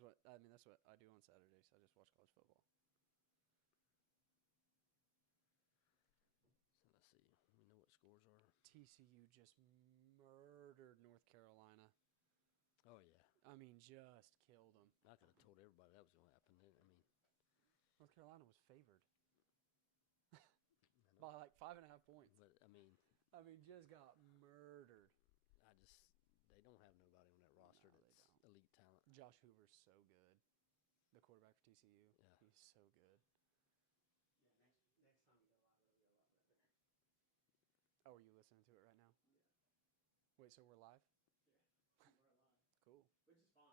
That's what I do on Saturdays. I just watch college football. So let's see. We know what scores are. TCU just murdered North Carolina. Oh yeah. I mean, just killed them. I could have told everybody that was going to happen. North Carolina was favored by like 5.5 points. But I mean, just got murdered. They don't have nobody on that roster that's elite talent. Josh Hoover's so good. The quarterback for TCU. Yeah. He's so good. Yeah, next time we go live, it'll be a lot better. Oh, are you listening to it right now? Yeah. Wait, so we're live? Yeah, we're live. Cool. Which is fine.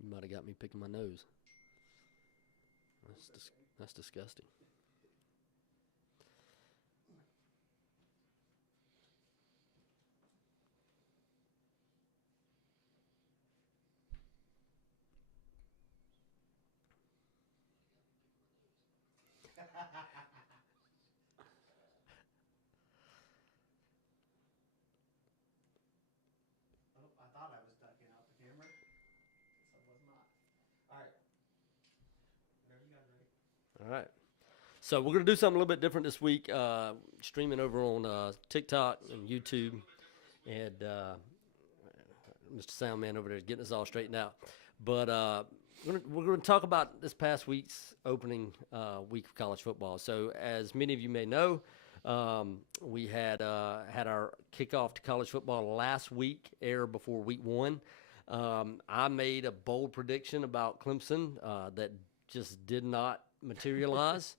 You might have got me picking my nose. That's disgusting. I thought I was ducking out the camera. Guess I was not. All right. Whenever you guys ready. All right. So we're going to do something a little bit different this week, streaming over on TikTok and YouTube. And Mr. Soundman over there is getting us all straightened out. But we're going to talk about this past week's opening week of college football. So as many of you may know, we had our kickoff to college football last week, air before week one. I made a bold prediction about Clemson that just did not materialize.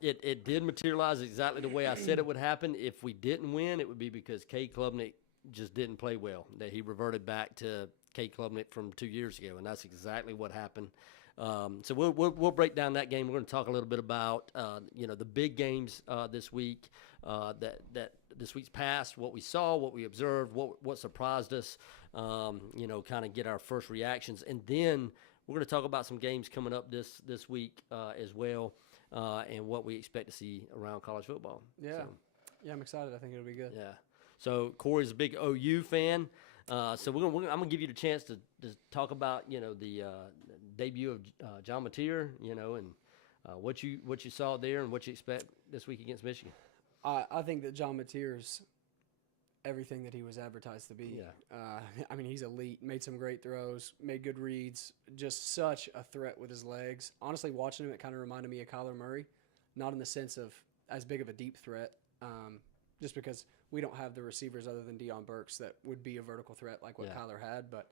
It did materialize exactly the way I said it would happen. If we didn't win, it would be because Cade Klubnik just didn't play well. That he reverted back to Cade Klubnik from 2 years ago, and that's exactly what happened. So we'll break down that game. We're going to talk a little bit about the big games this week, that this week's past, what we saw, what we observed, what surprised us. Kind of get our first reactions, and then we're going to talk about some games coming up this week as well, and what we expect to see around college football. Yeah. Yeah, I'm excited. I think it'll be good. Yeah. So Corey's a big OU fan. So I'm gonna give you the chance to talk about the debut of John Mateer, and what you saw there and what you expect this week against Michigan. I think that John Mateer's everything that he was advertised to be. Yeah. He's elite. Made some great throws. Made good reads. Just such a threat with his legs. Honestly, watching him, it kind of reminded me of Kyler Murray, not in the sense of as big of a deep threat. Just because we don't have the receivers other than Deion Burks that would be a vertical threat like what Kyler had. But,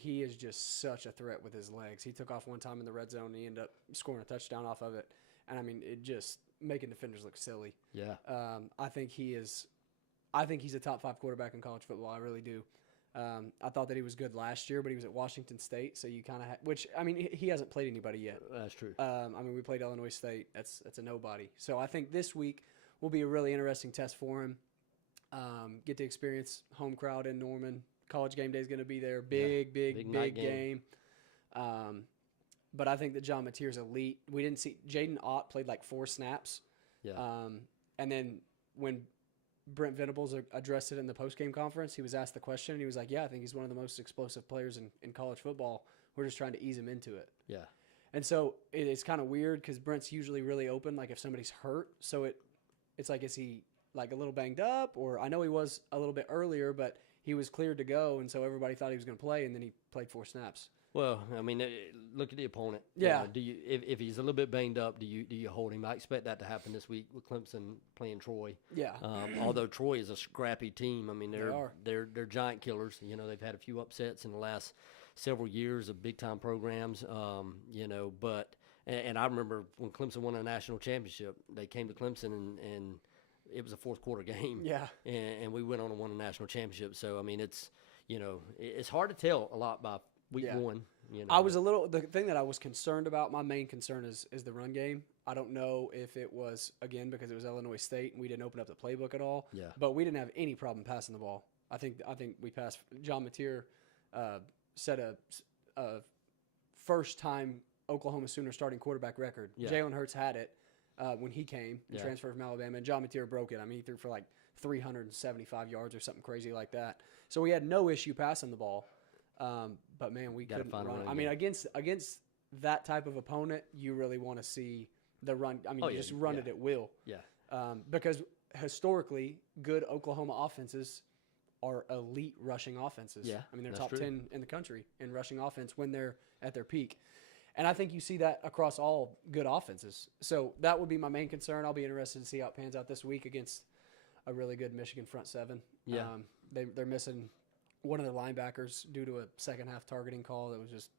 he is just such a threat with his legs. He took off one time in the red zone and he ended up scoring a touchdown off of it. And, it just making defenders look silly. Yeah. I think he's a top 5 quarterback in college football. I really do. I thought that he was good last year, but he was at Washington State, so you kind of he hasn't played anybody yet. That's true. We played Illinois State. That's a nobody. So I think this week will be a really interesting test for him. Get to experience home crowd in Norman. College game day is going to be there. Big game. But I think that John Mateer's elite. We didn't see Jaden Ott played like 4 snaps. Yeah. And then when Brent Venables addressed it in the post-game conference, he was asked the question, and he was like, yeah, I think he's one of the most explosive players in college football. We're just trying to ease him into it. Yeah. And so it's kind of weird because Brent's usually really open, like if somebody's hurt. So it's like, is he like a little banged up? Or I know he was a little bit earlier, but he was cleared to go, and so everybody thought he was going to play, and then he played 4 snaps. Well, look at the opponent. Yeah. Do you if he's a little bit banged up, do you hold him? I expect that to happen this week with Clemson playing Troy. Yeah. Although Troy is a scrappy team. They're giant killers. They've had a few upsets in the last several years of big time programs. But I remember when Clemson won a national championship, they came to Clemson and it was a 4th quarter game. Yeah. And we went on and won a national championship. So it's hard to tell a lot by week one. The thing that I was concerned about, my main concern is the run game. I don't know if it was, again, because it was Illinois State and we didn't open up the playbook at all. Yeah. But we didn't have any problem passing the ball. I think we passed. John Mateer set a first-time Oklahoma Sooner starting quarterback record. Yeah. Jalen Hurts had it. when he came and Yeah. transferred from Alabama. And John Mateer broke it. I mean, he threw for like 375 yards or something crazy like that. So we had no issue passing the ball. But man, we Gotta couldn't find a run. run I mean, game. against that type of opponent, you really want to see the run. I mean, Oh, you yeah, just run yeah. it at will. Yeah. Because historically, good Oklahoma offenses are elite rushing offenses. Yeah, I mean, they're that's top true. 10 in the country in rushing offense when they're at their peak. And I think you see that across all good offenses. So that would be my main concern. I'll be interested to see how it pans out this week against a really good Michigan front seven. Yeah. They're missing one of their linebackers due to a second half targeting call that was just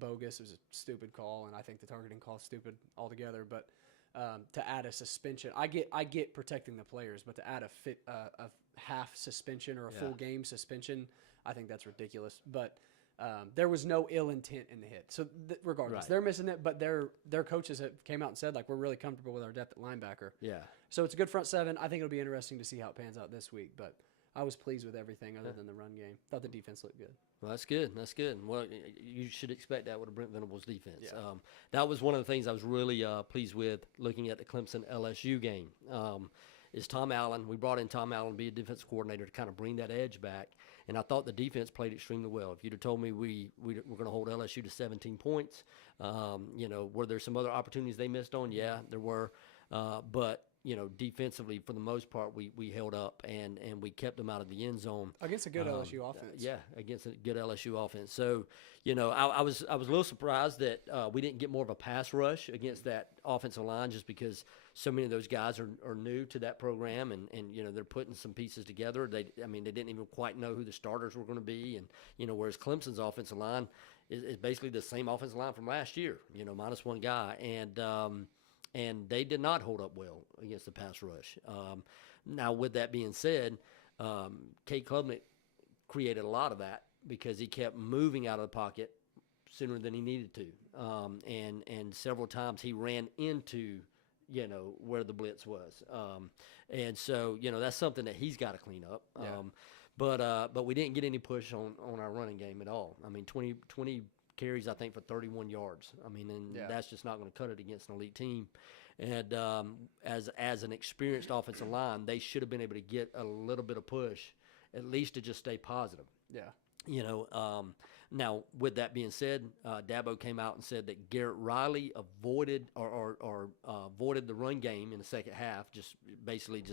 bogus. It was a stupid call, and I think the targeting call is stupid altogether. But to add a suspension, I get protecting the players, but to add a half suspension or a full game suspension, I think that's ridiculous. But there was no ill intent in the hit. So regardless, Right. they're missing it, but their coaches have came out and said, like, we're really comfortable with our depth at linebacker. Yeah. So it's a good front seven. I think it'll be interesting to see how it pans out this week. But I was pleased with everything other than the run game. Thought the defense looked good. Well, that's good. That's good. Well, you should expect that with a Brent Venables defense. Yeah. That was one of the things I was really pleased with looking at the Clemson LSU game. Is Tom Allen. We brought in Tom Allen to be a defense coordinator to kind of bring that edge back. And I thought the defense played extremely well. If you'd have told me we were going to hold LSU to 17 points, were there some other opportunities they missed on? Yeah, there were. But defensively, for the most part, we held up and we kept them out of the end zone Against a good LSU offense. Yeah, against a good LSU offense. So, I was a little surprised that we didn't get more of a pass rush against that offensive line, just because so many of those guys are new to that program and they're putting some pieces together. They didn't even quite know who the starters were going to be, and whereas Clemson's offensive line is basically the same offensive line from last year, minus one guy, and they did not hold up well against the pass rush. Now, with that being said, Kate Klubnik created a lot of that because he kept moving out of the pocket sooner than he needed to. And several times he ran into, where the blitz was. And so, that's something that he's got to clean up. But we didn't get any push on our running game at all. I mean, 20 carries, I think, for 31 yards. I mean, and that's just not going to cut it against an elite team. And as an experienced offensive line, they should have been able to get a little bit of push, at least to just stay positive. Yeah. Now, with that being said, Dabo came out and said that Garrett Riley avoided avoided the run game in the second half, basically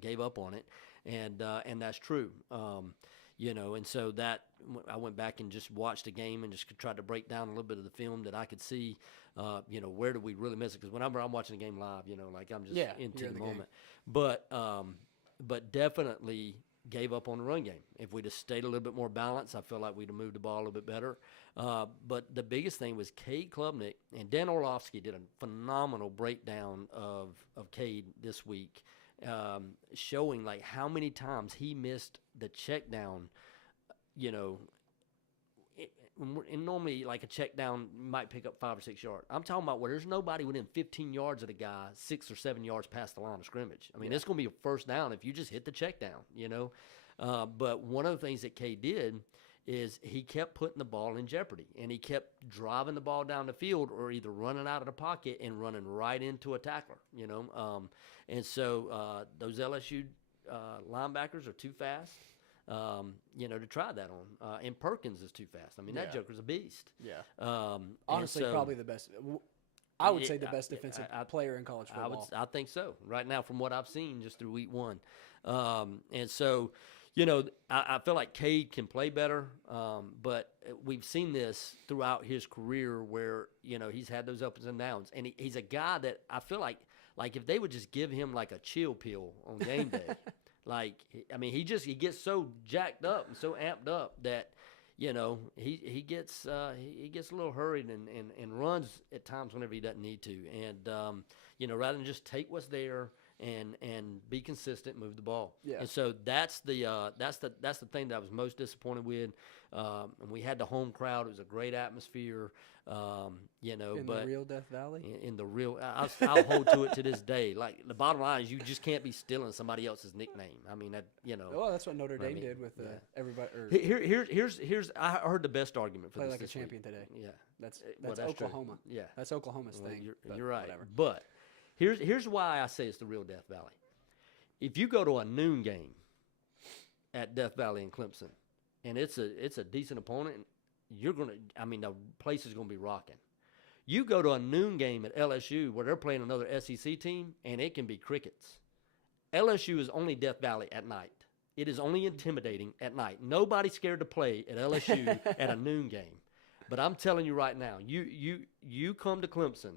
gave up on it, and that's true. And so that I went back and just watched the game and just tried to break down a little bit of the film that I could see, where do we really miss it? Because whenever I'm watching the game live, like I'm just into the moment. But definitely gave up on the run game. If we'd have stayed a little bit more balanced, I feel like we'd have moved the ball a little bit better. But the biggest thing was Cade Klubnik, and Dan Orlovsky did a phenomenal breakdown of Cade this week, showing like how many times he missed the check down. And normally like a check down might pick up 5 or 6 yards. I'm talking about where there's nobody within 15 yards of the guy, 6 or 7 yards past the line of scrimmage. I mean, it's going to be a first down if you just hit the check down, But one of the things that Cade did is he kept putting the ball in jeopardy, and he kept driving the ball down the field or either running out of the pocket and running right into a tackler, And so those LSU linebackers are too fast, to try that on. And Perkins is too fast. I mean, that joker's a beast. Yeah. Honestly, probably the best. I would say the best defensive player in college football. I think so. Right now, from what I've seen just through week one. And so, I feel like Cade can play better, but we've seen this throughout his career where, he's had those ups and downs. And he's a guy that I feel like if they would just give him like a chill pill on game day, he gets so jacked up and so amped up that, he gets a little hurried and runs at times whenever he doesn't need to. And, rather than just take what's there and be consistent, move the ball. Yeah. And so that's the thing that I was most disappointed with. And we had the home crowd. It was a great atmosphere. In but the real Death Valley? In the real, I'll hold to it to this day. Like, the bottom line is you just can't be stealing somebody else's nickname. I mean, Well, that's what Notre Dame did with everybody. Or Here's I heard the best argument for play this like a week. champion today. Yeah. That's Well, that's true. Oklahoma. Yeah. That's Oklahoma's thing. You're right. Whatever. But Here's why I say it's the real Death Valley. If you go to a noon game at Death Valley in Clemson, and it's a decent opponent, the place is gonna be rocking. You go to a noon game at LSU where they're playing another SEC team, and it can be crickets. LSU is only Death Valley at night. It is only intimidating at night. Nobody's scared to play at LSU at a noon game. But I'm telling you right now, you come to Clemson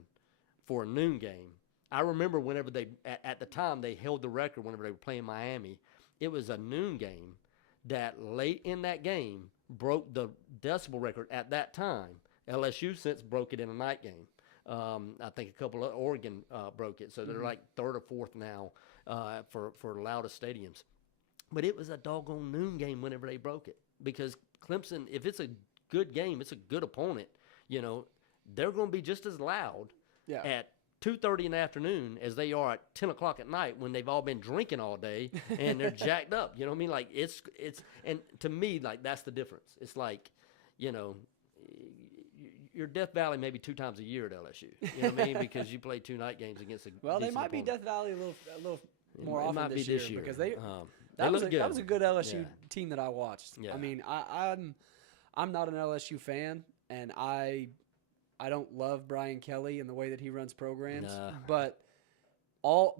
for a noon game. I remember whenever at the time they held the record whenever they were playing Miami. It was a noon game that late in that game broke the decibel record at that time. LSU since broke it in a night game. I think a couple of Oregon broke it, so they're like third or fourth now for the loudest stadiums. But it was a doggone noon game whenever they broke it, because Clemson, if it's a good game, it's a good opponent. They're going to be just as loud at 2:30 in the afternoon as they are at 10 o'clock at night when they've all been drinking all day and they're jacked up. You know what I mean? Like it's and to me, like, that's the difference. It's like, you're Death Valley maybe 2 times a year at LSU. You know what I mean? Because you play 2 night games against a Well, they decent might be opponent. Death Valley a little more It often might be this year, because they look good. That was a good LSU Yeah. team that I watched. Yeah. I mean, I'm not an LSU fan, and I don't love Brian Kelly and the way that he runs programs. Nah. But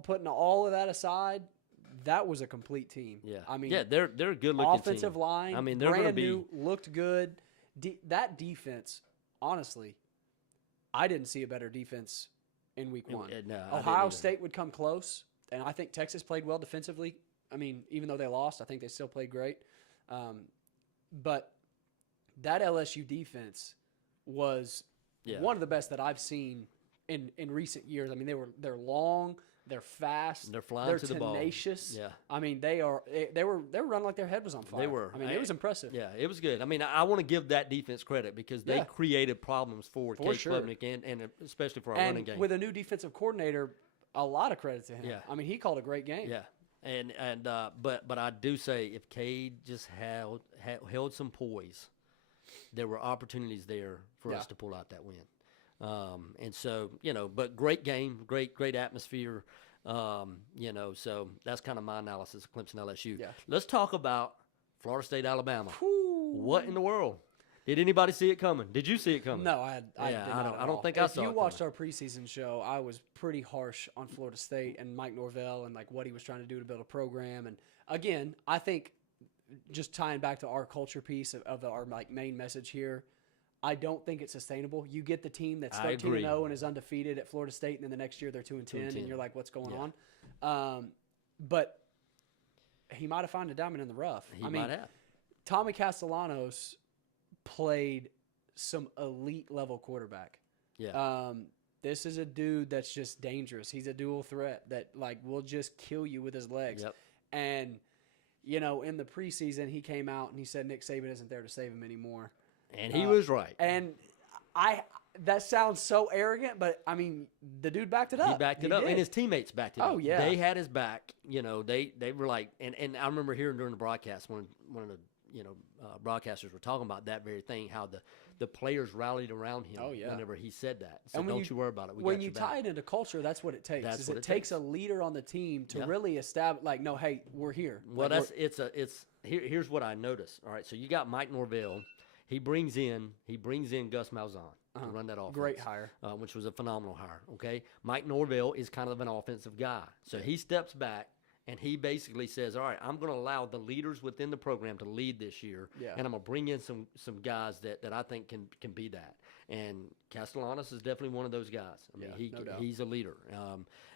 putting all of that aside, that was a complete team. Yeah. I mean, they're a good looking offensive team. line, I mean, they're going to brand be new, looked good. That defense, honestly, I didn't see a better defense in week 1. No, I didn't Ohio either. State would come close, and I think Texas played well defensively. I mean, even though they lost, I think they still played great. But that LSU defense was one of the best that I've seen in recent years. I mean, they're long, they're fast, They're flying to the ball. tenacious. Yeah. I mean, they were running like their head was on fire. They were. I mean, it was impressive. Yeah, it was good. I mean, I want to give that defense credit because they created problems for Cade sure. Klubnik and especially for our And running game. with a new defensive coordinator, a lot of credit to him. Yeah. I mean, he called a great game. Yeah, but I do say if Cade just held some poise, there were opportunities there for us to pull out that win. And so, but great game, great atmosphere. So that's kind of my analysis of Clemson LSU. Yeah. Let's talk about Florida State Alabama. Whew. What in the world? Did anybody see it coming? Did you see it coming? No, I did not at I don't all. think I If saw you it watched coming. our preseason show, I was pretty harsh on Florida State and Mike Norvell and like what he was trying to do to build a program. And again, I think just tying back to our culture piece of our like main message here, I don't think it's sustainable. You get the team that's I 13-0 agree. and is undefeated at Florida State, and then the next year they're 2-10, and you're like, what's going on? But he might have found a diamond in the rough. He might have. Tommy Castellanos played some elite level quarterback. Yeah. This is a dude that's just dangerous. He's a dual threat that like will just kill you with his legs. Yep. And in the preseason he came out and he said Nick Saban isn't there to save him anymore. And he was right. And that sounds so arrogant, but I mean the dude backed it up. He backed it up, did. and his teammates backed it up. Oh, yeah. They had his back. They were like, and I remember hearing during the broadcast when one of the broadcasters were talking about that very thing, how the players rallied around him whenever he said that. So And when don't you worry about it. We when got you your back. tie it into culture, that's what it takes. That's is what it it takes takes. a leader on the team to Yeah. really establish, like, no, hey, we're here. Well, Like, here's what I noticed. All right, so you got Mike Norvell. He brings in Gus Malzahn to run that offense. great hire. Which was a phenomenal hire. Okay, Mike Norvell is kind of an offensive guy, so he steps back and he basically says, "All right, I'm going to allow the leaders within the program to lead this year, Yeah. and I'm going to bring in some guys that I think can be that." And Castellanos is definitely one of those guys. I mean, Yeah, no doubt. he's a leader,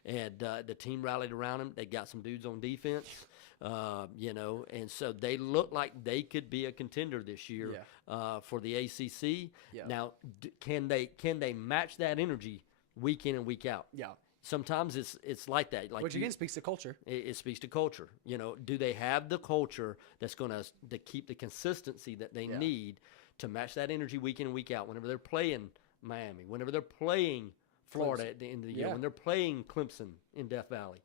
and the team rallied around him. They got some dudes on defense, and so they look like they could be a contender this year for the ACC. Yeah. Now, can they match that energy week in and week out? Yeah. Sometimes it's like that. Like Which again speaks to culture. it speaks to culture. Do they have the culture that's going to keep the consistency that they need to match that energy week in and week out? Whenever they're playing Miami, whenever they're playing Florida at the end of the year, when they're playing Clemson in Death Valley,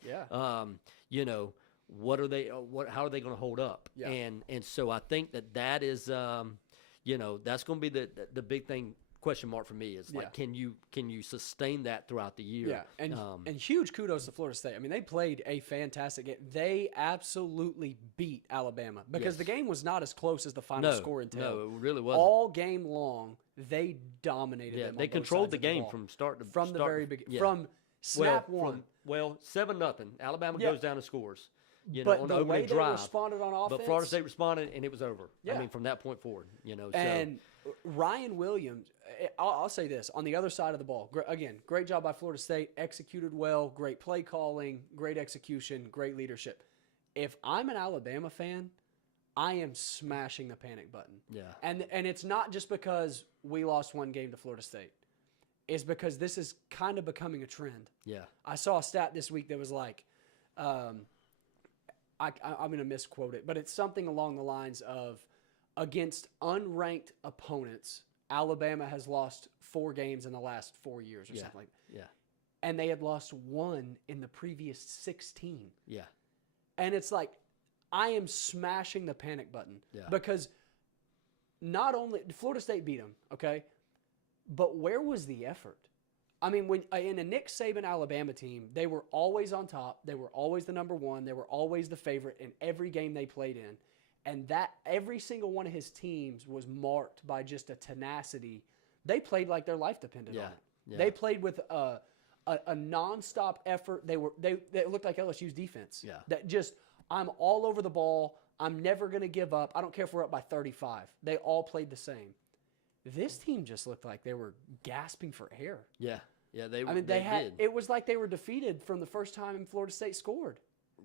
what are they? How are they going to hold up? Yeah. And so I think that is, that's going to be the big thing question mark for me. Is like, can you sustain that throughout the year? Yeah, and huge kudos to Florida State. I mean, they played a fantastic game. They absolutely beat Alabama because the game was not as close as the final score entailed. No, it really wasn't. All game long, they dominated them. They controlled the game from start to from the very beginning. Yeah. From snap one. 7-0. Alabama goes down and scores. But on the opening way they drive. responded on offense. But Florida State responded, and it was over. Yeah. I mean, from that point forward, And Ryan Williams, I'll say this, on the other side of the ball, again, great job by Florida State, executed well, great play calling, great execution, great leadership. If I'm an Alabama fan, I am smashing the panic button. Yeah. And it's not just because we lost one game to Florida State. It's because this is kind of becoming a trend. Yeah. I saw a stat this week that was like, I'm going to misquote it, but it's something along the lines of against unranked opponents, Alabama has lost 4 games in the last 4 years or something like that. Yeah. And they had lost 1 in the previous 16. Yeah. And it's like, I am smashing the panic button Yeah. because not only Florida State beat them, okay, but where was the effort? I mean, when in a Nick Saban Alabama team, they were always on top. They were always the number one. They were always the favorite in every game they played in. And that every single one of his teams was marked by just a tenacity. They played like their life depended on it. Yeah. They played with a nonstop effort. They looked like LSU's defense. Yeah. That just, I'm all over the ball. I'm never going to give up. I don't care if we're up by 35. They all played the same. This team just looked like they were gasping for air. Yeah. Yeah. They did. did. It was like they were defeated from the first time Florida State scored.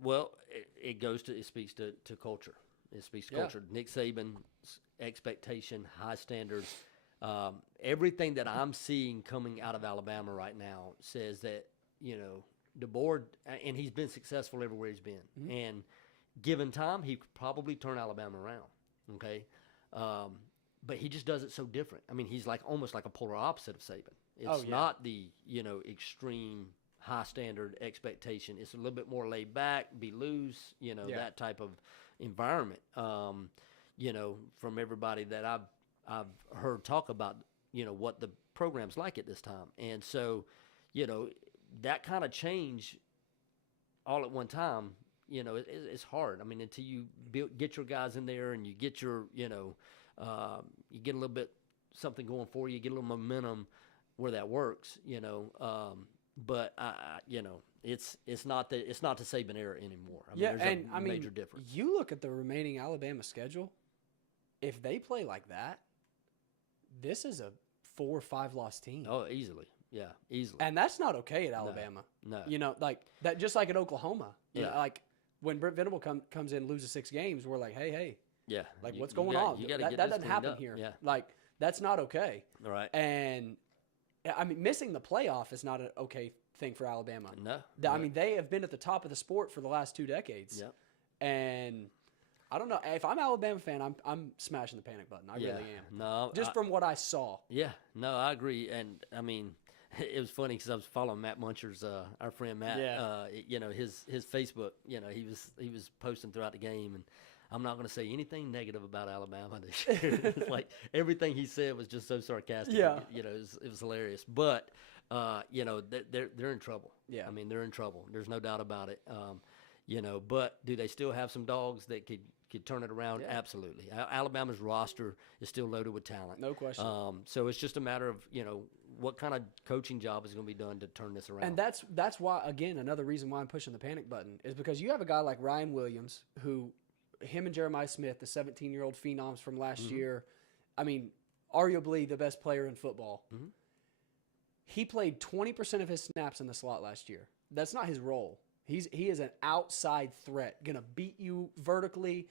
Well, it speaks to culture. It speaks to culture. Nick Saban's expectation, high standards. Everything that I'm seeing coming out of Alabama right now says that, DeBoer, and he's been successful everywhere he's been. Mm-hmm. And given time, he could probably turn Alabama around. Okay. But he just does it so different. I mean, he's almost like a polar opposite of Saban. It's not the, extreme high standard expectation. It's a little bit more laid back, be loose, that type of environment. From everybody that I've heard talk about, what the program's like at this time. And so, that kind of change all at one time, it's hard. I mean, until you get your guys in there and you get your, you get a little bit something going for you, get a little momentum where that works, but it's not the Saban era anymore. I mean, there's a major difference. You look at the remaining Alabama schedule. If they play like that, this is a 4 or 5 loss team. Oh, easily, yeah, easily. And that's not okay at Alabama. No. Like that. Just like at Oklahoma. Yeah. Like when Brent Venable comes in and loses 6 games, we're like, hey. Yeah. Like, what's going on? That doesn't happen here. Yeah. Like, that's not okay. All right. And, I mean, missing the playoff is not an okay thing for Alabama. No. I mean, they have been at the top of the sport for the last 2 decades. Yep. And I don't know. If I'm an Alabama fan, I'm smashing the panic button. I really am. No. Just from what I saw. Yeah. No, I agree. And, I mean, it was funny because I was following Matt Muncher's, our friend Matt. Yeah. His Facebook. He was posting throughout the game, and I'm not going to say anything negative about Alabama this year. It's like everything he said was just so sarcastic. Yeah. It was hilarious. But they're in trouble. Yeah. I mean, they're in trouble. There's no doubt about it. But do they still have some dogs that could turn it around? Yeah. Absolutely. Alabama's roster is still loaded with talent. No question. So it's just a matter of, what kind of coaching job is going to be done to turn this around. And that's why, again, another reason why I'm pushing the panic button is because you have a guy like Ryan Williams who – him and Jeremiah Smith, the 17-year-old phenoms from last year, I mean, arguably the best player in football. Mm-hmm. He played 20% of his snaps in the slot last year. That's not his role. He is an outside threat, going to beat you vertically,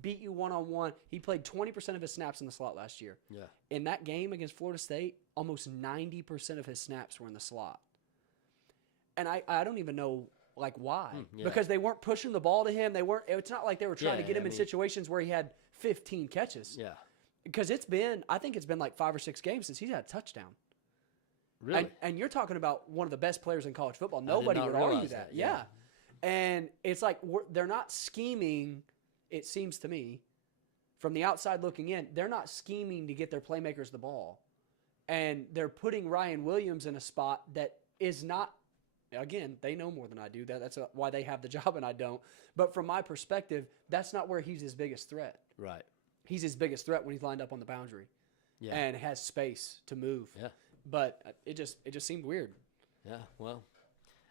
beat you one-on-one. He played 20% of his snaps in the slot last year. Yeah. In that game against Florida State, almost 90% of his snaps were in the slot. And I don't even know why? Because they weren't pushing the ball to him. It's not like they were trying to get him in situations where he had 15 catches. Yeah. Because I think it's been like 5 or 6 games since he's had a touchdown. Really? And you're talking about one of the best players in college football. Nobody would argue that. Yeah. And it's like they're not scheming, it seems to me, from the outside looking in, they're not scheming to get their playmakers the ball. and they're putting Ryan Williams in a spot that is not. Again, they know more than I do. That's why they have the job and I don't. But from my perspective, that's not where he's his biggest threat. Right. He's his biggest threat when he's lined up on the boundary and has space to move. Yeah. But it just seemed weird. Yeah. Well,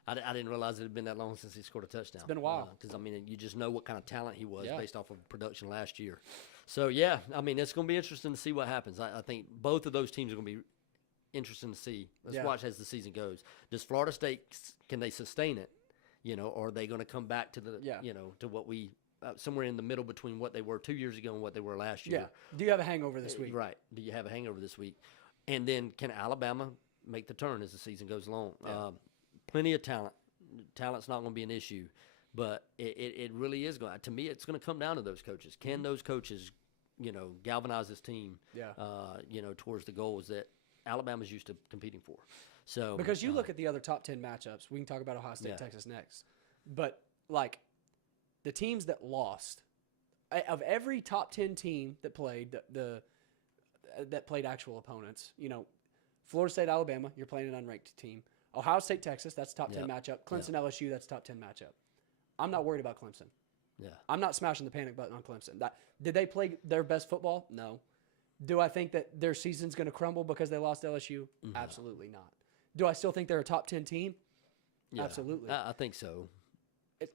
I didn't realize it had been that long since he scored a touchdown. It's been a while. Because, I mean, you just know what kind of talent he was Yeah. based off of production last year. So, yeah, I mean, it's going to be interesting to see what happens. I think both of those teams are going to be interesting to see. Let's watch as the season goes. Does Florida State, can they sustain it? Or are they going to come back to to what we somewhere in the middle between what they were 2 years ago and what they were last year? Yeah. Do you have a hangover this week? Right. Do you have a hangover this week? And then can Alabama make the turn as the season goes along? Yeah. Plenty of talent. Talent's not going to be an issue, but it really is going. To me, it's going to come down to those coaches. Can those coaches, galvanize this team? Yeah. Towards the goals that Alabama's used to competing for. So Because you look at the other top 10 matchups. We can talk about Ohio State, Texas next. But, like, the teams that lost, of every top 10 team that played, that played actual opponents, Florida State, Alabama, you're playing an unranked team. Ohio State, Texas, that's top 10 matchup. Clemson, LSU, that's top 10 matchup. I'm not worried about Clemson. Yeah. I'm not smashing the panic button on Clemson. Did they play their best football? No. Do I think that their season's going to crumble because they lost LSU? Absolutely not. Do I still think they're a top 10 team? Yeah. Absolutely. I think so.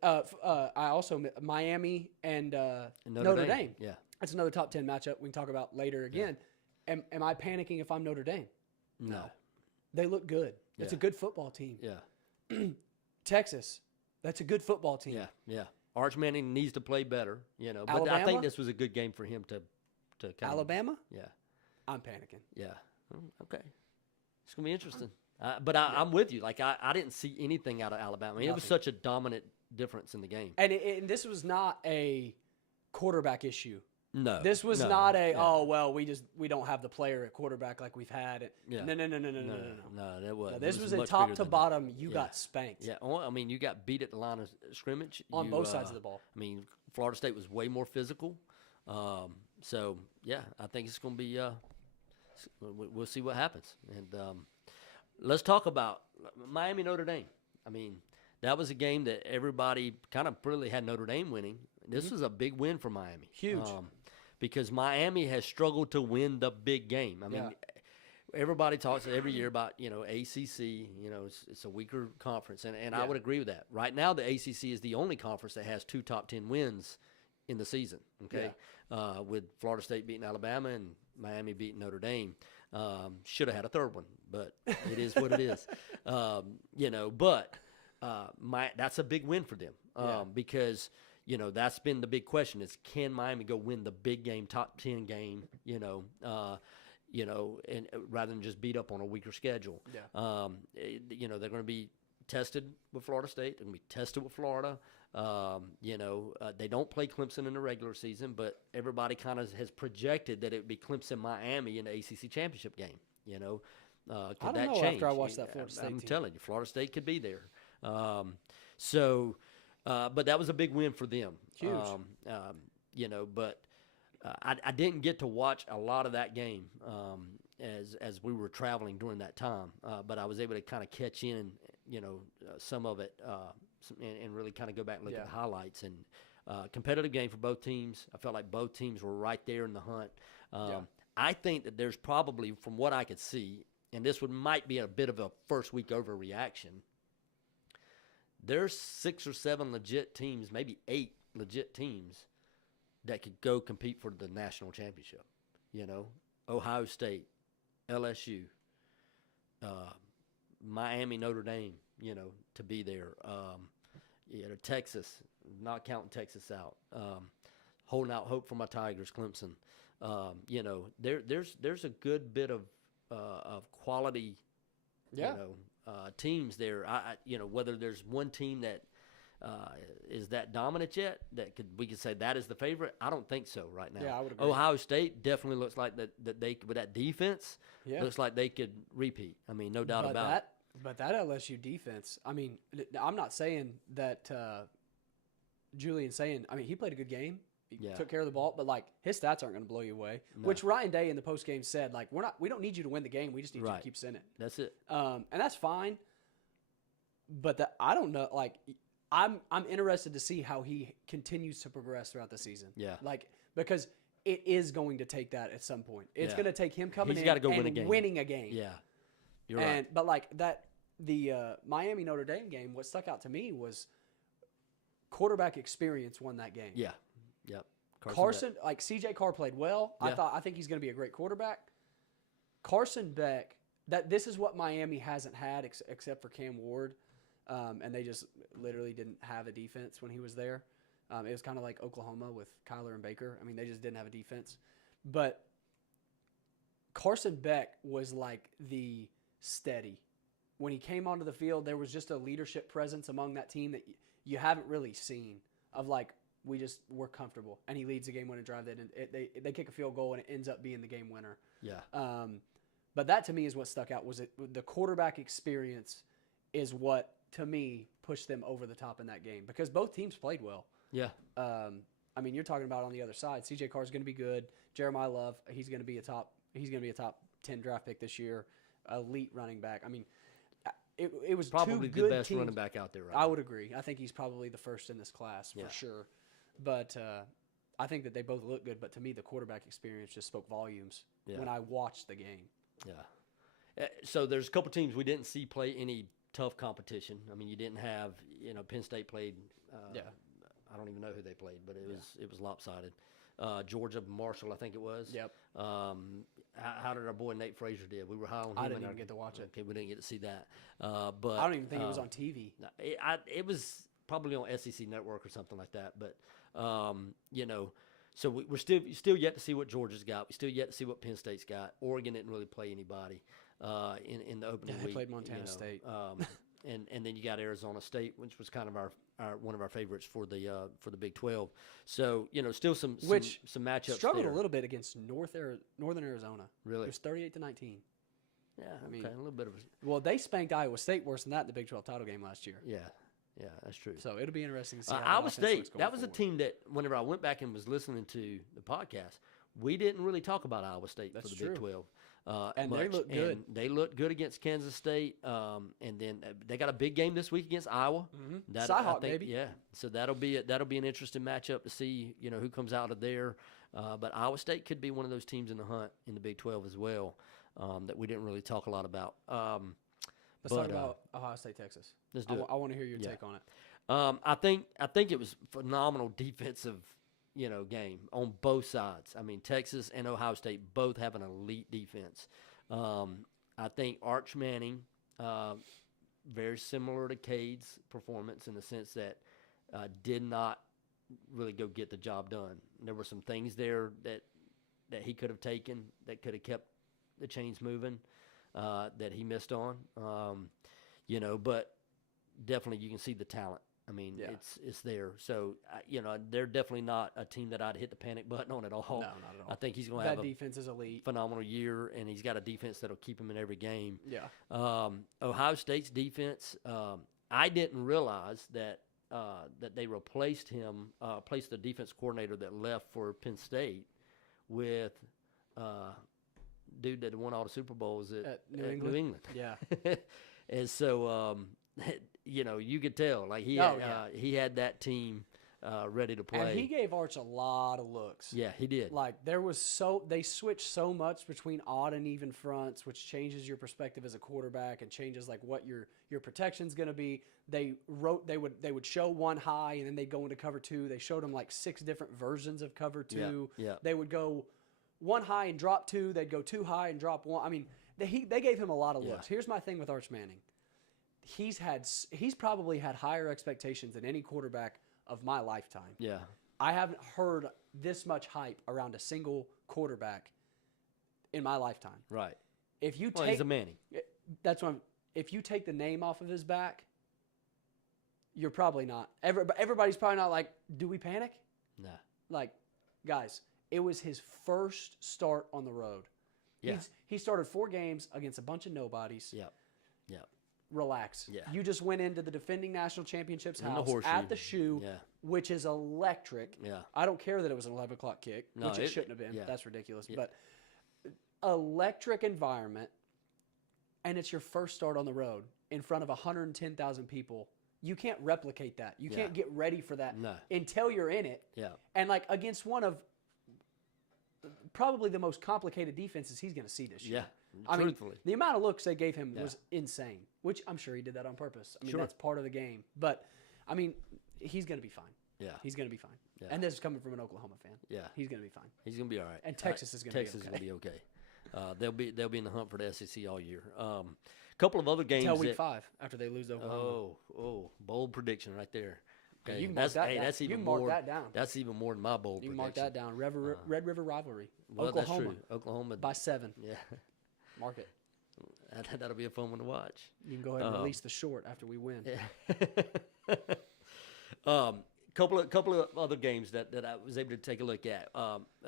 I also Miami and Notre Dame. Yeah. That's another top 10 matchup we can talk about later again. Yeah. Am I panicking if I'm Notre Dame? No. They look good. Yeah. It's a good football team. Yeah. Texas, that's a good football team. Yeah. Yeah. Arch Manning needs to play better, But I Alabama? think this was a good game for him to kind Alabama? Yeah. I'm panicking. Yeah. Okay. It's going to be interesting. But I'm with you. Like, I didn't see anything out of Alabama. I mean, it was such a dominant difference in the game. And this was not a quarterback issue. No. This was not we don't have the player at quarterback like we've had. Yeah. No. No, that was. This was a much top bigger to than bottom. that. You got spanked. Yeah. I mean, you got beat at the line of scrimmage. On both sides of the ball. I mean, Florida State was way more physical. So, yeah, I think it's going to be we'll see what happens. And let's talk about Miami, Notre Dame. I mean, that was a game that everybody kind of really had Notre Dame winning. This was a big win for Miami. Huge. Because Miami has struggled to win the big game. I mean, everybody talks every year about, ACC, it's a weaker conference. And I would agree with that. Right now, the ACC is the only conference that has 2 top 10 wins in the season, okay? With Florida State beating Alabama and Miami beating Notre Dame. Should have had a third one, but it is what it is. That's a big win for them because, that's been the big question is can Miami go win the big game, top 10 game, and rather than just beat up on a weaker schedule. Yeah. They're going to be tested with Florida State. They're going to be tested with Florida. They don't play Clemson in the regular season, but everybody kind of has projected that it would be Clemson-Miami in the ACC championship game. Could I don't that know change? after I watched that Florida State I'm team. telling you, Florida State could be there. But that was a big win for them. Huge. But I didn't get to watch a lot of that game as we were traveling during that time. But I was able to kind of catch in, some of it and really kind of go back and look at the highlights. And competitive game for both teams. I felt like both teams were right there in the hunt. I think that there's probably, from what I could see, and this might be a bit of a first week overreaction, there's 6 or 7 legit teams, maybe 8 legit teams that could go compete for the national championship. Ohio State, LSU, Miami, Notre Dame, to be there. Texas, not counting Texas out. Holding out hope for my Tigers, Clemson. There's a good bit of quality, teams there. Whether there's one team that is that dominant yet we could say that is the favorite. I don't think so right now. Yeah, I would agree. Ohio State definitely looks like that they with that defense looks like they could repeat. I mean, no doubt about it. But that LSU defense, I mean, I'm not saying that Julian's saying. I mean, he played a good game. Yeah. took care of the ball, but like his stats aren't going to blow you away. No. Which Ryan Day in the post game said, like we don't need you to win the game, we just need you Right. to keep us in it. That's it. And that's fine. But I don't know. Like I'm interested to see how he continues to progress throughout the season. Yeah. Like because it is going to take that at some point. It's Yeah. going to take him coming He's in gotta go and win a game. winning a game. Yeah. You're right. But like that, the Miami Notre Dame game, what stuck out to me was quarterback experience won that game. Yeah. Yep. Carson, like CJ Carr played well. Yeah. I think he's going to be a great quarterback. Carson Beck, this is what Miami hasn't had except for Cam Ward, and they just literally didn't have a defense when he was there. It was kind of like Oklahoma with Kyler and Baker. I mean, they just didn't have a defense. But Carson Beck was like the steady. When he came onto the field, there was just a leadership presence among that team that you haven't really seen of like, we're comfortable. And he leads the game-winning drive. They kick a field goal, and it ends up being the game winner. Yeah. But that, to me, is what stuck out. The quarterback experience is what, to me, pushed them over the top in that game. Because both teams played well. Yeah. I mean, you're talking about on the other side. CJ Carr is going to be good. Jeremiah Love, he's going to be a top 10 draft pick this year. Elite running back. I mean, it was Probably two the good best teams. running back out there right I now. would agree. I think he's probably the first in this class Yeah. for sure. But I think that they both look good. But to me, the quarterback experience just spoke volumes Yeah. when I watched the game. Yeah. So there's a couple teams we didn't see play any tough competition. I mean, you didn't have, Penn State played. Yeah. I don't even know who they played, but it was lopsided. Georgia, Marshall, I think it was. Yep. How did our boy Nate Frazier did? We were high on him. I didn't even get to watch it. Okay, we didn't get to see that. But I don't even think it was on TV. no, it was probably on SEC Network or something like that. But so we're still yet to see what Georgia's got. We still yet to see what Penn State's got. Oregon didn't really play anybody in the opening They week. played Montana State. And then you got Arizona State, which was kind of our one of our favorites for the Big 12. So still some matchups. Struggled there. a little bit against Northern Arizona. Really? It was 38-19. Yeah, I mean, a little bit of Well, they spanked Iowa State worse than that in the Big 12 title game last year. yeah, that's true. So it'll be interesting to see how that Iowa offense State, looks going that was forward. a team that whenever I went back and was listening to the podcast, we didn't really talk about Iowa State That's for the Big true. 12. And they much. look good. And they looked good against Kansas State, and then they got a big game this week against Iowa. Mhm. That, Cyhawk, I think, baby. Yeah, so that'll be an interesting matchup to see who comes out of there. But Iowa State could be one of those teams in the hunt in the Big 12 as well that we didn't really talk a lot about. Let's talk about Ohio State, Texas. Let's do it. I want to hear your Yeah. take on it. I think it was phenomenal defensive, game on both sides. I mean, Texas and Ohio State both have an elite defense. I think Arch Manning, very similar to Cade's performance in the sense that did not really go get the job done. There were some things there that he could have taken that could have kept the chains moving that he missed on. But definitely you can see the talent. I mean, Yeah. it's there. So, they're definitely not a team that I'd hit the panic button on at all. No, not at all. I think he's going to That have a defense is elite. phenomenal year, and he's got a defense that'll keep him in every game. Yeah. Ohio State's defense, I didn't realize that they replaced the defense coordinator that left for Penn State with dude that won all the Super Bowls at New New England? England. Yeah. And so, you could tell like he had that team ready to play. And he gave Arch a lot of looks. Yeah, he did. Like they switched so much between odd and even fronts, which changes your perspective as a quarterback and changes like what your protection's going to be. They would show one high and then they'd go into cover two. They showed them like 6 different versions of cover two. Yeah. They would go one high and drop two. They'd go 2 high and drop 1. I mean, they gave him a lot of looks. Here's my thing with Arch Manning. He's probably had higher expectations than any quarterback of my lifetime. Yeah. I haven't heard this much hype around a single quarterback in my lifetime. Right. If you Well, take he's a Manning. that's what if you take the name off of his back, you're probably not. Everybody's probably not like, do we panic? Nah. Like, guys, it was his first start on the road. Yeah. He started 4 games against a bunch of nobodies. Yep. Yep. Relax. Yeah. You just went into the defending national championships In the house horseshoe. at the shoe. Yeah. which is electric. Yeah. I don't care that it was an 11 o'clock kick, No, which it it- shouldn't have been. yeah. That's ridiculous. Yeah. But electric environment, and it's your first start on the road in front of 110,000 people. You can't replicate that. You can't get ready for that No. until you're in it. Yeah. And like against one of probably the most complicated defenses he's going to see this year. Yeah. I mean, Truthfully. the amount of looks they gave him Yeah. was insane, which I'm sure he did that on purpose. I mean, Sure. that's part of the game. But, I mean, he's going to be fine. Yeah. He's going to be fine. Yeah. And this is coming from an Oklahoma fan. Yeah. He's going to be fine. He's gonna be all right. And Texas is gonna be Texas is okay. gonna be okay. They'll be in the hunt for the SEC all year. Couple of other games. Until week that- 5 after they lose to Oklahoma. Bold prediction right there. Okay, you can mark that down. that's You even can mark more. that down. That's even more than my bold You can prediction. mark that down. Red River rivalry. Well, Oklahoma that's true. Oklahoma by 7. Yeah, Mark it. that'll be a fun one to watch. You can go ahead and release the short after we win. Yeah. Couple of other games that I was able to take a look at.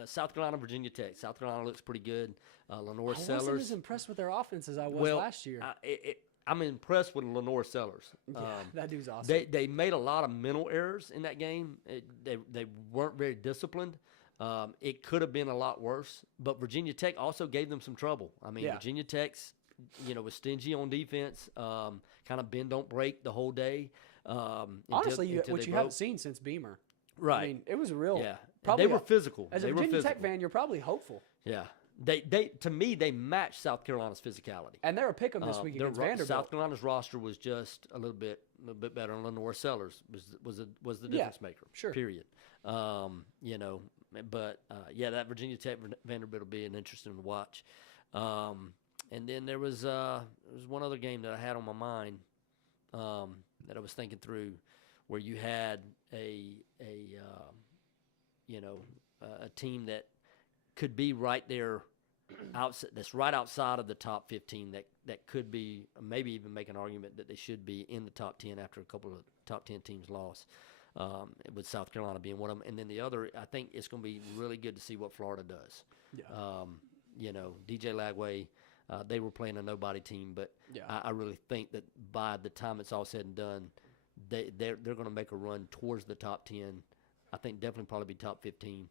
South Carolina, Virginia Tech. South Carolina looks pretty good. Lenore I wasn't Sellers. as impressed with their offense as I was well, last year. I'm impressed with Lenore Sellers. Yeah, that dude's awesome. They made a lot of mental errors in that game. They weren't very disciplined. It could have been a lot worse, but Virginia Tech also gave them some trouble. I mean, Yeah. Virginia Tech's, was stingy on defense, kind of bend don't break the whole day. Honestly, until what they you broke. haven't seen since Beamer. Right. I mean, it was a real. Yeah, Probably they were physical. As a They were Virginia Tech physical. fan, you're probably hopeful. Yeah, they to me they matched South Carolina's physicality. And they're a pick 'em this week Their against Vanderbilt. South Carolina's roster was just a little bit better. And Lenore Sellers was the difference maker. sure. Period. But that Virginia Tech Vanderbilt will be an interesting to watch. And then there was one other game that I had on my mind that I was thinking through, where you had a team that could be right there outside, that's right outside of the top 15, that could be, maybe even make an argument that they should be in the top 10 after a couple of top 10 teams lost, with South Carolina being one of them. And then the other, I think it's going to be really good to see what Florida does. Yeah. DJ Lagway, they were playing a nobody team, but Yeah. I really think that by the time it's all said and done, they're going to make a run towards the top 10. I think definitely probably be top 15.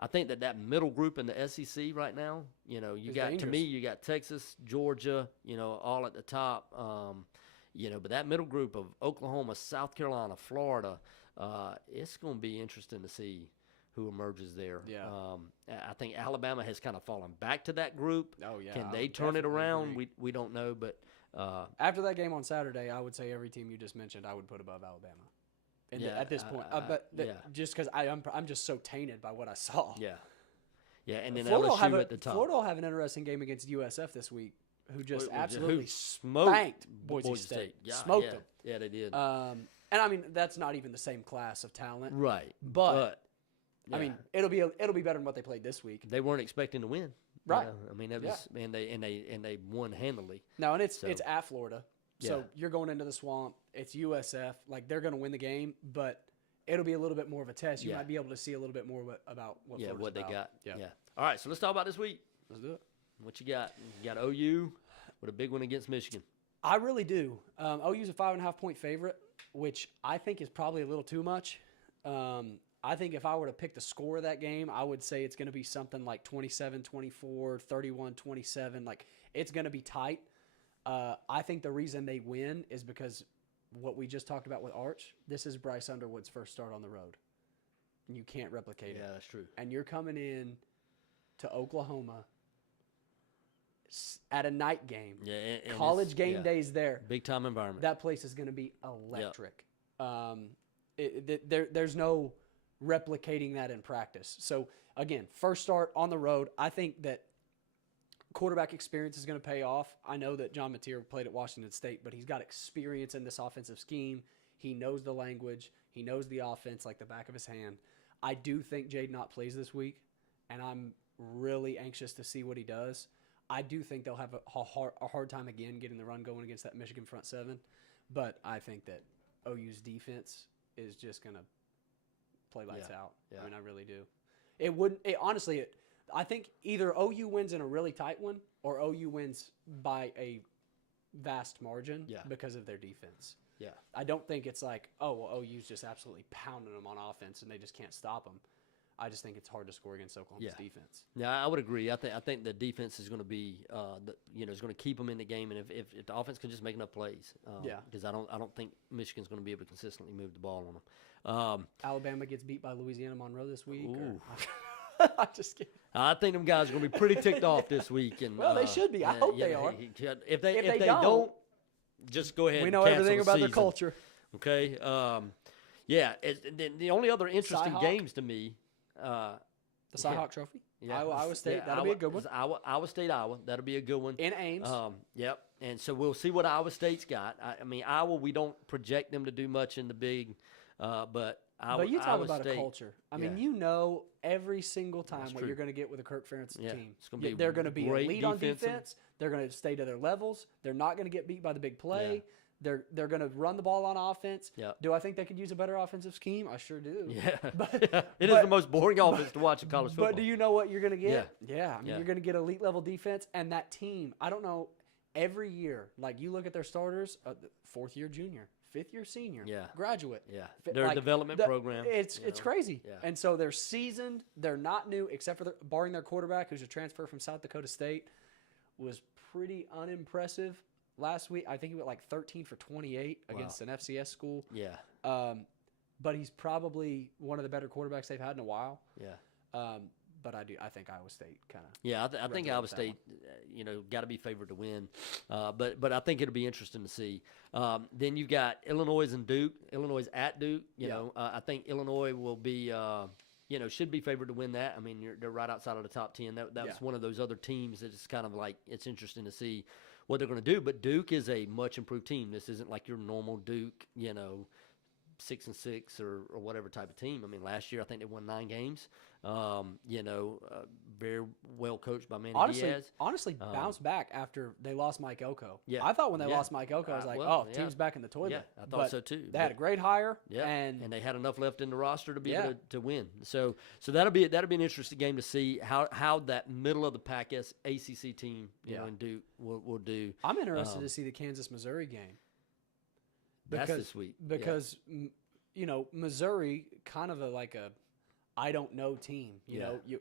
I think that middle group in the SEC right now, you It's got, to dangerous. me, you got Texas, Georgia, all at the top. But that middle group of Oklahoma, South Carolina, Florida, it's going to be interesting to see who emerges there. Yeah. I think Alabama has kind of fallen back to that group. Oh, yeah. Can I they would turn it definitely around? agree. We don't know, but After that game on Saturday, I would say every team you just mentioned I would put above Alabama. At this point, just because I'm just so tainted by what I saw. yeah, and then Florida will have LSU at the top. Florida will have an interesting game against USF this week, who just Who absolutely smoked spanked Boise State. Yeah, Smoked yeah. them. Yeah, they did. And I mean that's not even the same class of talent. right, but I yeah. mean it'll be better than what they played this week. they weren't expecting to win. Right. I mean, that was and they won handily. No, and it's So- at Florida, so Yeah. you're going into the swamp. It's USF, like they're going to win the game, but it'll be a little bit more of a test. You Yeah. might be able to see a little bit more about what Yeah, Florida's what they about. got. Yeah. Yeah. All right, so let's talk about this week. Let's do it. What you got? You got OU with a big one against Michigan. I really do. OU's a 5.5 point favorite, which I think is probably a little too much. I think if I were to pick the score of that game, I would say it's going to be something like 27-24, 31-27. Like it's going to be tight. I think the reason they win is because what we just talked about with Arch, this is Bryce Underwood's first start on the road. And you can't replicate it. Yeah, that's true. And you're coming in to Oklahoma at a night game. Yeah, and College it's- game yeah, days there. big time environment. That place is going to be electric. There's no replicating that in practice. So, again, first start on the road. I think that quarterback experience is going to pay off. I know that John Mateer played at Washington State, but he's got experience in this offensive scheme. He knows the language. He knows the offense like the back of his hand. I do think Jade Knott plays this week, and I'm really anxious to see what he does. I do think they'll have a hard time again getting the run going against that Michigan front seven, but I think that OU's defense is just going to play lights out. Yeah. I mean, I really do. Honestly, I think either OU wins in a really tight one or OU wins by a vast margin Yeah. because of their defense. Yeah. I don't think it's like, oh, well, OU's just absolutely pounding them on offense and they just can't stop them. I just think it's hard to score against Oklahoma's defense. Yeah, I would agree. I think the defense is going to be, is going to keep them in the game, and if the offense can just make enough plays, because I don't think Michigan's going to be able to consistently move the ball on them. Alabama gets beat by Louisiana Monroe this week. Ooh. I'm just kidding. I think them guys are going to be pretty ticked off this week, and Well, they should be. I hope they are. If they don't, just go ahead. We and know cancel everything the about their season. culture. Okay. The only other interesting Cyhawk. games to me. The Cyhawk Trophy. Yeah. Iowa State. Yeah, That'll be a good one. Iowa State, Iowa. That'll be a good one. In Ames. Yep. And so we'll see what Iowa State's got. I mean, Iowa, we don't project them to do much in the big, but Iowa, but you talk Iowa about State, a culture. I yeah. mean, you know every single time That's what true. you're going to get with a Kirk Ferentz team. It's gonna be They're going to be great elite on defensive. defense. They're going to stay to their levels. They're not going to get beat by the big play. Yeah. They're going to run the ball on offense. Yep. Do I think they could use a better offensive scheme? I sure do. Yeah. But, It is the most boring offense to watch in college football. But do you know what you're going to get? Yeah. I mean, Yeah. you're going to get elite level defense, and that team. I don't know. Every year, like you look at their starters, fourth year junior, fifth year senior, graduate. Yeah. Fit- Their like, development program. It's crazy. Yeah. And so they're seasoned. They're not new, except for barring their quarterback, who's a transfer from South Dakota State, was pretty unimpressive last week. I think he went like 13 for 28 against an FCS school. Yeah. But he's probably one of the better quarterbacks they've had in a while. Yeah. But I think Iowa State kind of. Yeah, I think Iowa State, got to be favored to win. But I think it'll be interesting to see. Then you've got Illinois and Duke. Illinois is at Duke. I think Illinois will be, should be favored to win that. I mean, they're right outside of the top 10. That was one of those other teams that is kind of like it's interesting to see what they're going to do. But Duke is a much improved team. This isn't like your normal Duke, 6-6 or whatever type of team. I mean, last year I think they won 9 games. Very well coached by Manny Diaz. Honestly, bounced back after they lost Mike Elko. Yeah. I thought when they lost Mike Elko, I was like, team's back in the toilet. Yeah, I thought But so too. They had a great hire. Yeah, and they had enough left in the roster to be able to win. So that'll be an interesting game to see how that middle of the pack ACC team, in Duke will do. I'm interested to see the Kansas-Missouri game. That's this week. Because, Missouri, kind of a I don't know team. You know, you,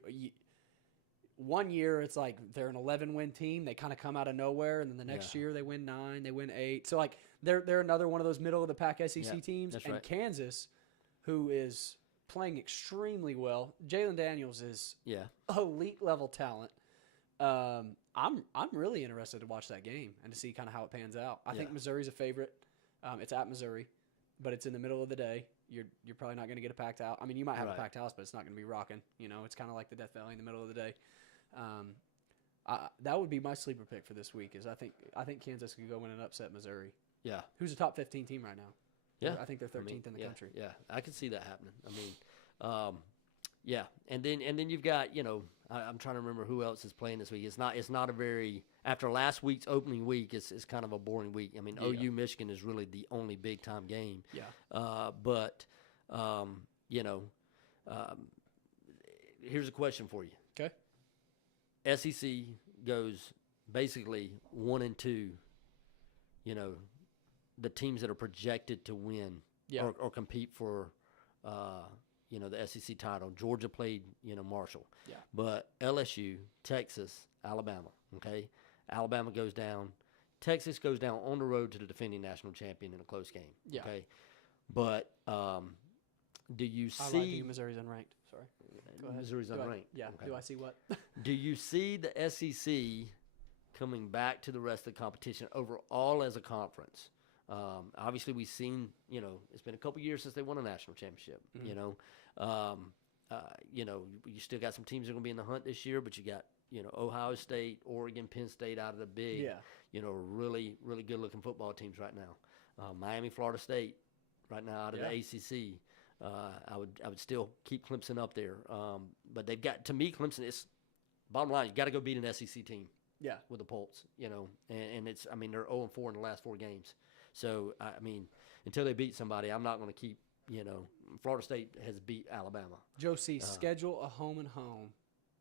one year it's like they're an 11-win team. They kind of come out of nowhere, and then the next year they win 9, they win 8. So they're another one of those middle of the pack SEC teams. That's and right. Kansas, who is playing extremely well. Jalen Daniels is elite level talent. I'm really interested to watch that game and to see kind of how it pans out. I think Missouri's a favorite. It's at Missouri, but it's in the middle of the day. You're probably not going to get a packed house. I mean, you might have a packed house, but it's not going to be rocking. It's kind of like the Death Valley in the middle of the day. That would be my sleeper pick for this week. Is I think Kansas could go in and upset Missouri. Yeah, who's a top 15 team right now? Yeah, I think they're 13th in the country. Yeah, I can see that happening. I mean, and then you've got I'm trying to remember who else is playing this week. It's not a very after last week's opening week. It's kind of a boring week. I mean, OU Michigan is really the only big time game. Yeah. Here's a question for you. Okay. SEC goes basically 1 and 2. The teams that are projected to win or compete for the SEC title. Georgia played Marshall. Yeah. But LSU, Texas, Alabama. Okay. Alabama goes down. Texas goes down on the road to the defending national champion in a close game. Yeah. Okay. But do you I see lied to you. Missouri's unranked. Sorry. Go ahead. Missouri's unranked? Yeah. Okay. Do I see what? Do you see the SEC coming back to the rest of the competition overall as a conference? Obviously, we've seen, it's been a couple years since they won a national championship. Mm-hmm. You still got some teams that are going to be in the hunt this year, but you got, Ohio State, Oregon, Penn State out of the big, really, really good looking football teams right now. Miami, Florida State right now out of the ACC. I would still keep Clemson up there. But they've got, to me, Clemson is, bottom line, you got to go beat an SEC team. Yeah. With the Pulse, and it's, I mean, they're 0-4 in the last 4 games. So, I mean, until they beat somebody, I'm not going to keep, Florida State has beat Alabama. Joe C, schedule a home and home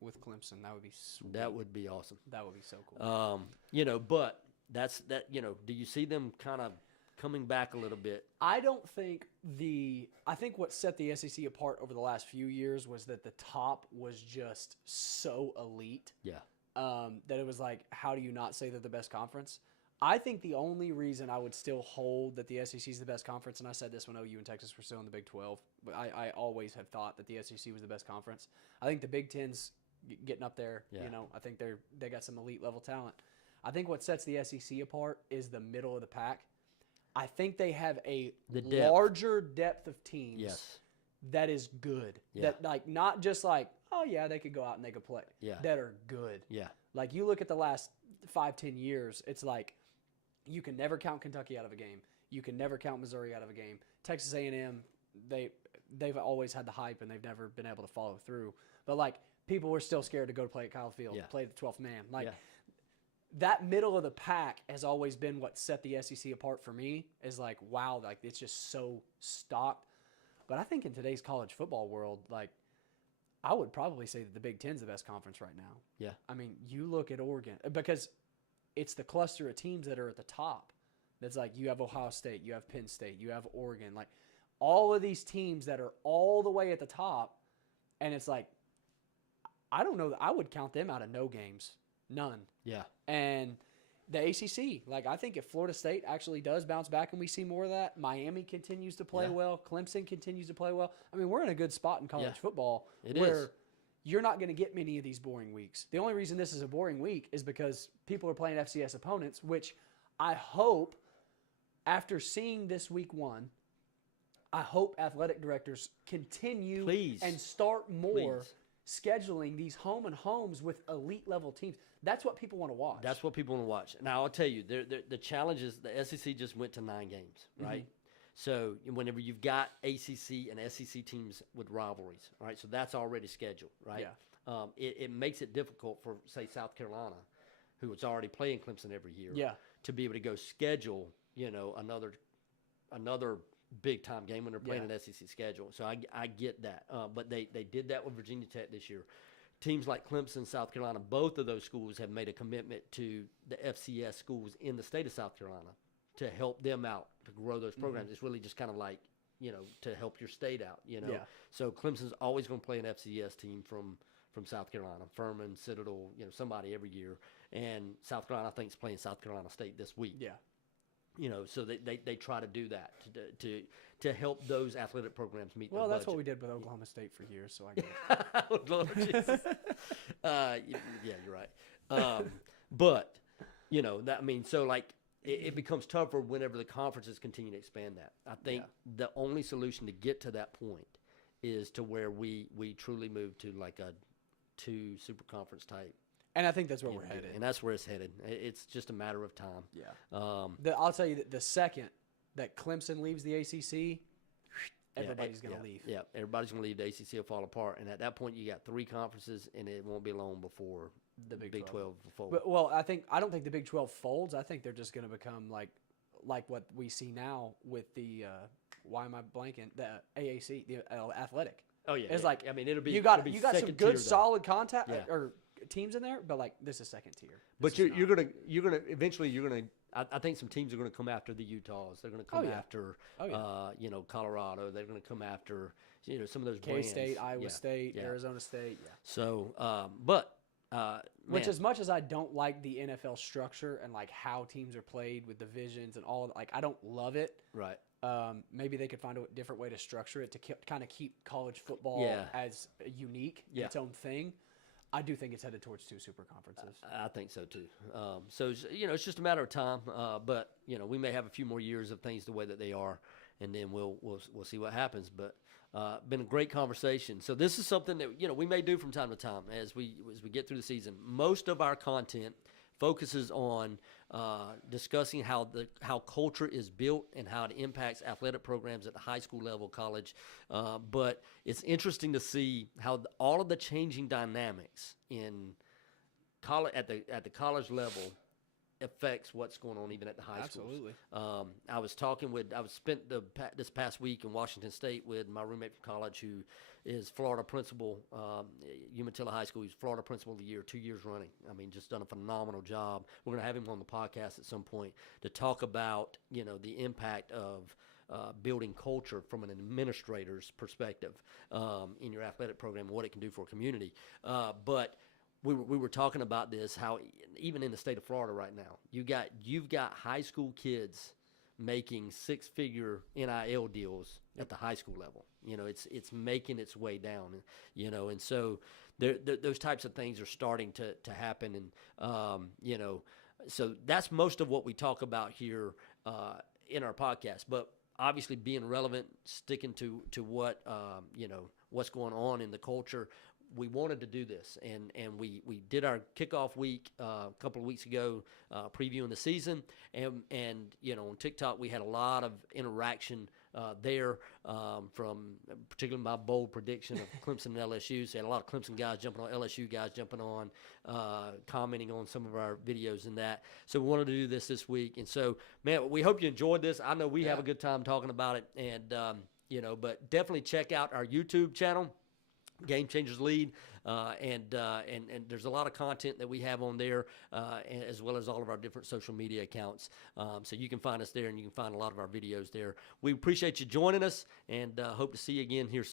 with Clemson. That would be sweet. That would be awesome. That would be so cool. But do you see them kind of coming back a little bit. I think what set the SEC apart over the last few years was that the top was just so elite. Yeah. That it was like, how do you not say they're the best conference? I think the only reason I would still hold that the SEC is the best conference, and I said this when OU and Texas were still in the Big 12, but I always have thought that the SEC was the best conference. I think the Big Ten's getting up there. Yeah. I think they got some elite level talent. I think what sets the SEC apart is the middle of the pack. I think they have a larger depth of teams. Yes. That is good. Yeah. That like not just like, oh yeah, they could go out and they could play. Yeah. That are good. Yeah. Like you look at the last 5-10 years, it's like you can never count Kentucky out of a game. You can never count Missouri out of a game. Texas A&M, they've always had the hype and they've never been able to follow through. But like people were still scared to go to play at Kyle Field, play the 12th man. Like that middle of the pack has always been what set the SEC apart for me. Is like, wow, like it's just so stocked. But I think in today's college football world, like I would probably say that the Big Ten's the best conference right now. Yeah. I mean, you look at Oregon because it's the cluster of teams that are at the top. That's like you have Ohio State, you have Penn State, you have Oregon, like all of these teams that are all the way at the top. And it's like, I don't know that I would count them out of no games. None. Yeah. And the ACC, like I think if Florida State actually does bounce back and we see more of that, Miami continues to play well, Clemson continues to play well. I mean, we're in a good spot in college football where you're not going to get many of these boring weeks. The only reason this is a boring week is because people are playing FCS opponents, which I hope after seeing this week 1, I hope athletic directors continue and start more scheduling these home and homes with elite level teams. That's what people want to watch. That's what people want to watch. Now, I'll tell you, the challenge is the SEC just went to 9 games, right? So whenever you've got ACC and SEC teams with rivalries, right? So that's already scheduled, right? Yeah. It makes it difficult for, say, South Carolina, who is already playing Clemson every year, to be able to go schedule, another big time game when they're playing an SEC schedule. So I get that. But they did that with Virginia Tech this year. Teams like Clemson, South Carolina, both of those schools have made a commitment to the FCS schools in the state of South Carolina to help them out, to grow those programs. It's really just kind of like, to help your state out, So Clemson's always going to play an FCS team from South Carolina, Furman, Citadel, somebody every year. And South Carolina, I think, is playing South Carolina State this week. Yeah. So they try to do that to help those athletic programs meet. Well, their that's budget. what we did with Oklahoma State for years. So I get it. Oh, Lord Jesus. Yeah, you're right. But so like it becomes tougher whenever the conferences continue to expand that. I think the only solution to get to that point is to where we truly move to like a 2 super conference type. And I think that's where we're headed. And that's where it's headed. It's just a matter of time. Yeah. I'll tell you that the second that Clemson leaves the ACC, everybody's going to leave. Yeah, everybody's going to leave. The ACC will fall apart. And at that point, you got 3 conferences, and it won't be long before the Big 12 folds. Well, I don't think the Big 12 folds. I think they're just going to become like what we see now with the why am I blanking? The AAC, the athletic. Oh yeah, it's like it'll be you got some second good tier, solid contact or teams in there, but like this is second tier. But you're gonna eventually I think some teams are gonna come after the Utahs. They're gonna come after Colorado. They're gonna come after some of those K-State, Iowa State, Arizona State. Yeah. So which as much as I don't like the NFL structure and like how teams are played with divisions and all, like I don't love it. Right. Maybe they could find a different way to structure it to kind of keep college football as unique, its own thing. I do think it's headed towards 2 super conferences. I think so too. So it's just a matter of time. But we may have a few more years of things the way that they are, and then we'll see what happens. But been a great conversation. So this is something that we may do from time to time as we get through the season. Most of our content focuses on discussing how culture is built and how it impacts athletic programs at the high school level, college. But it's interesting to see how all of the changing dynamics in college at the college level affects what's going on even at the high Absolutely. schools. I was spent this past week in Washington State with my roommate from college who is Florida principal, Umatilla High School. He's Florida principal of the year, 2 years running. I mean, just done a phenomenal job. We're going to have him on the podcast at some point to talk about, the impact of building culture from an administrator's perspective in your athletic program and what it can do for a community. But we were talking about this, how even in the state of Florida right now, you've got high school kids making six-figure NIL deals at the high school level. It's making its way down, and so those types of things are starting to happen, and so that's most of what we talk about here in our podcast. But obviously, being relevant, sticking to what what's going on in the culture. We wanted to do this, and we did our kickoff week a couple of weeks ago, previewing the season, and on TikTok we had a lot of interaction there from particularly my bold prediction of Clemson and LSU. So had a lot of Clemson guys jumping on, LSU guys jumping on, commenting on some of our videos and that. So we wanted to do this week, and so man, we hope you enjoyed this. I know we have a good time talking about it, and but definitely check out our YouTube channel, Game Changers Lead, and there's a lot of content that we have on there, as well as all of our different social media accounts. So you can find us there, and you can find a lot of our videos there. We appreciate you joining us, and hope to see you again here soon.